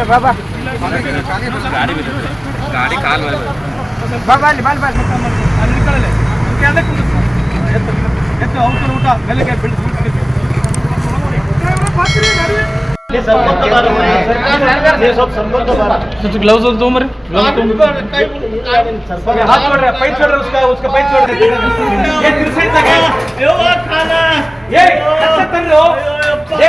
ಏ ಬಾಬಾ ಗಾಡಿ ಬಿದ್ದಿದೆ ಗಾಡಿ ಕಾಲು ಮೇಲೆ ಬಿದ್ದಿದೆ. ಬಾಬಾ ಅಲ್ಲಿ ಬಾಲ್ ಬಾಲ್ ಅಲ್ಲಿ ಇಟ್ಕೊಳ್ಳಲೆ. ಓಕೆ, ಅಲ್ಲೇ ಕುಂದ್ರಿಸು. ಎತ್ತು ಎತ್ತು ಔಟ್ ಊಟ ಬೆಳಗ್ಗೆ ಬೆಳೆದು ग्लव्स और दो मरे ग्लव्स तो हाथ छोड़ रहा है पैर छोड़ रहा है उसका उसका पैर छोड़ दे ये फिर से तक है ये अच्छा कर रहे हो ये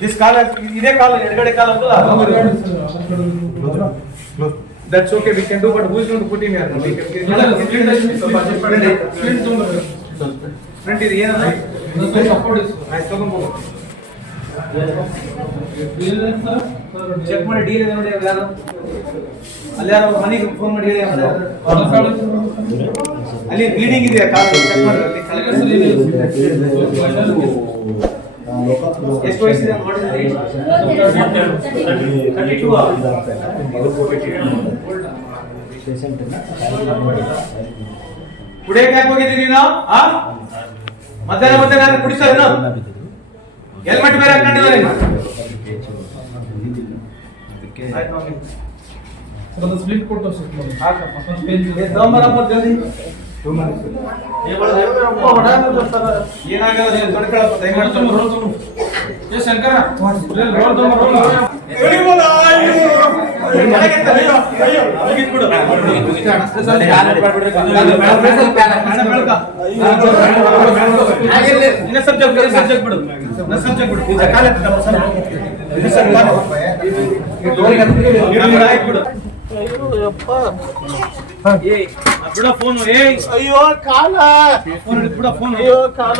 ದಿಸ್ ಕಾಲ ಇದೇ ಕಾಲ ಎಡಗಡೆ ಕಾಲ that's okay we can do but who is going to put him here no, ಇದೆ ಆಯ್ತು ತಗೊಂಡ್ಬೋದು ಚೆಕ್ ಮಾಡಿ ಡೀಲ್ ಇದೆ ನೋಡಿ ಅವ್ರು ಯಾರು ಅಲ್ಲಿ ಯಾರೋ ಮನೆಗೆ ಫೋನ್ ಮಾಡಿ ಹೇಳಿ ಅವ್ರು ಯಾರು? ಅಲ್ಲಿ ಬ್ಲೀಡಿಂಗ್ ಇದೆ ಕಾಲು ಚೆಕ್ ಮಾಡಿ ಅಲ್ಲಿ ಎಷ್ಟು ವಯಸ್ಸಿದೆ ಅಂತ ನೋಡಿದ್ರಿ? ಕುಡಿಯಕ್ಕೆ ಯಾಕೆ ಹೋಗಿದ್ದೀನಿ ನೀನು ಆ? ಮಧ್ಯಾಹ್ನ ಮಧ್ಯಾಹ್ನ ಯಾರು ಕುಡಿಸೋದೇನು ಹೆಲ್ಮೆಟ್ ಬೇರೆ ತಗೊಂಬರಪ್ಪ ಜಲ್ದಿ. ಏನಾಗಲ್ಲ ನೀನು. ಇದು. ಇದು ಆಯ್ತು ಬಿಡು. ಏಯ್, ಬಿಡ ಫೋನ್ ಏಯ್ ಅಯ್ಯೋ ಕಾಲ ಫೋನ್ ಹಿಡಿದು ಬಿಡ ಫೋನ್ ಅಯ್ಯೋ ಕಾಲ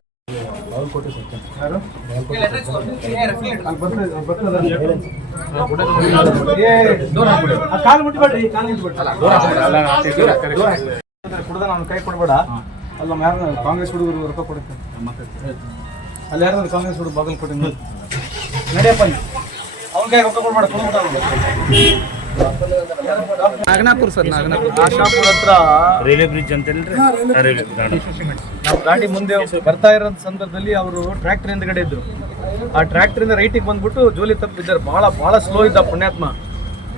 ಅಯ್ಯೋ ಹಿಡಿಯಬಾರ್ದು ಕಾಲ. ಏ, ಏನ್ ಮಾಡ್ತಾ? ಹಿಡಿಯಬಾರ್ದು. ಈ ಕಡೆ, ಈ ಕಡೆ, ಈ ಕಡೆ. ಒಂದು ನಿಮಿಷ, ಒಂದು ನಿಮಿಷ. ಹಿಡಿಬೇಡ್ರಿ. ಕಾಲು ಮುಟ್ಬೇಡ್ರಿ ಕಾಲು ಮುಟ್ಬೇಡ್ರಿ ಕುಡ್ದ ನಾನು ಕೈ ಕೊಡ್ಬೇಡ ಅಲ್ಲ ಯಾರು ಕಾಂಗ್ರೆಸ್ ಹುಡುಗರು ರೊಕ್ಕ ಕೊಡುತ್ತೆ ಅಲ್ಲಿ ಯಾರು ಕಾಂಗ್ರೆಸ್ ಹುಡುಗ ಬಾಗಲ್ ಕೊಟ್ಟು ನಡೆಯಪ್ಪ ಅವ್ನ ಕೈ ರೊಕ್ಕ ಕೊಡ್ಬೇಡ ಕೊಡ್ಬಿಡ ನಾಗನಾಪುರ್ ಸರ್ ನಾಗನಾಪುರ. ಆಶಾಪುರ ಹತ್ರ ರೈಲ್ವೆ ಬ್ರಿಡ್ಜ್ ಅಂತ ನಾವು ಗಾಡಿ ಮುಂದೆ ಬರ್ತಾ ಇರೋ ಸಂದರ್ಭದಲ್ಲಿ ಅವರು ಟ್ರ್ಯಾಕ್ಟರ್ ಹಿಂದ್ಗಡೆ ಇದ್ರು. ಆ ಟ್ರ್ಯಾಕ್ಟರ್ ಇಂದ ರೈಟಿಗೆ ಬಂದ್ಬಿಟ್ಟು ಜೋಲಿ ತಪ್ಪಿದ್ದಾರೆ ಬಹಳ ಬಹಳ ಸ್ಲೋ ಇದ್ದ ಪುಣ್ಯಾತ್ಮ.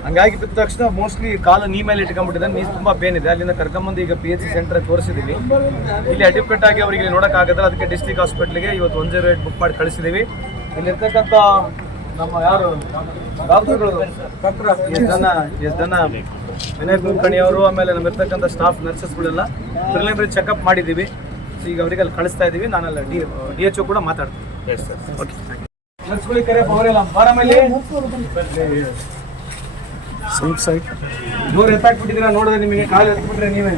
ಹಂಗಾಗಿ ಬಿದ್ದ ತಕ್ಷಣ ಮೋಸ್ಟ್ಲಿ ಕಾಲು ನೀ ಮೇಲೆ ಇಟ್ಕೊಂಡ್ಬಿಟ್ಟಿದ್ದಾನೆ ನೀ ತುಂಬಾ ಪೇನ್ ಇದೆ. ಅಲ್ಲಿಂದ ಕರ್ಕೊಂಬಂದು ಈಗ ಪಿ ಎಚ್ ಸಿ ಸೆಂಟರ್ ತೋರಿಸಿದೀವಿ. ಇಲ್ಲಿ ಅಡ್ಮಿಟ್ ಆಗಿ ಅವರಿಗೆ ನೋಡೋಕ್ಕಾಗಲ್ಲ ಅದಕ್ಕೆ ಡಿಸ್ಟ್ರಿಕ್ಟ್ ಹಾಸ್ಪಿಟ್ಲಿಗೆ ಇವತ್ತು ಒನ್ ಜೀರೋ ಏಟ್ ಬುಕ್ ಮಾಡಿ ಕಳಿಸಿದೀವಿ. ಇಲ್ಲಿರ್ತಕ್ಕಂಥ ನಮ್ಮ ಯಾರು? ಜನ ಎಷ್ಟು ಜನ ವಿನಯ್ ಕುಲಕರ್ಣಿ ಅವರು ಆಮೇಲೆ ನಮ್ಮ ಇರ್ತಕ್ಕಂಥ ಸ್ಟಾಫ್ ನರ್ಸಸ್ಗಳೆಲ್ಲ ಪ್ರಿಲಿಮಿನರಿ ಚೆಕಪ್ ಮಾಡಿದ್ದೀವಿ. ಸೊ ಈಗ ಅವರಿಗೆ ಅಲ್ಲಿ ಕಳಿಸ್ತಾ ಇದ್ದೀವಿ ನಾನಲ್ಲ ಡಿ ಡಿ ಎಚ್ ಒ ಕೂಡ ಮಾತಾಡ್ತೀನಿ. ಎಸ್ ಸರ್ ಓಕೆ ನರ್ಸ್ಗಳಿಗೆ ಕರೆ ಬರೋಲ್ಲ ಬಾರಮಲ್ಲಿ. ಸೈಡ್ ನೂರು ಎತ್ತಾಕ್ಬಿಟ್ಟಿದ್ದೀರಾ? ನೋಡಿದ್ರೆ ನಿಮಗೆ ಕಾಲು ಎತ್ಬಿಟ್ರೆ ನೀವೇ.